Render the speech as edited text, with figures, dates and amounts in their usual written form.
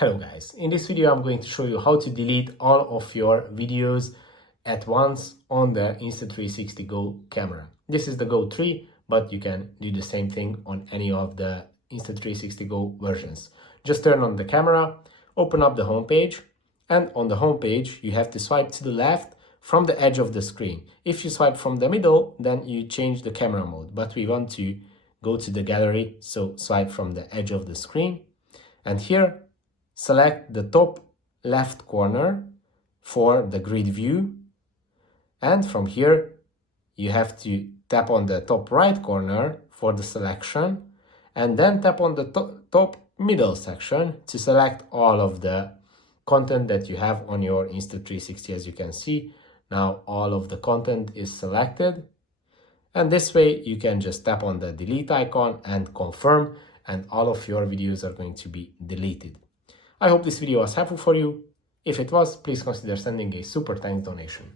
Hello guys, in this video I'm going to show you how to delete all of your videos at once on the Insta360 Go camera. This is the Go3, but you can do the same thing on any of the Insta360 Go versions. Just turn on the camera, open up the home page, and on the home page you have to swipe to the left from the edge of the screen. If you swipe from the middle, then you change the camera mode, but we want to go to the gallery, so swipe from the edge of the screen. And here, select the top left corner for the grid view. And from here, you have to tap on the top right corner for the selection. And then tap on the top middle section to select all of the content that you have on your Insta360. As you can see, now all of the content is selected. And this way you can just tap on the delete icon and confirm, and all of your videos are going to be deleted. I hope this video was helpful for you. If it was, please consider sending a super thanks donation.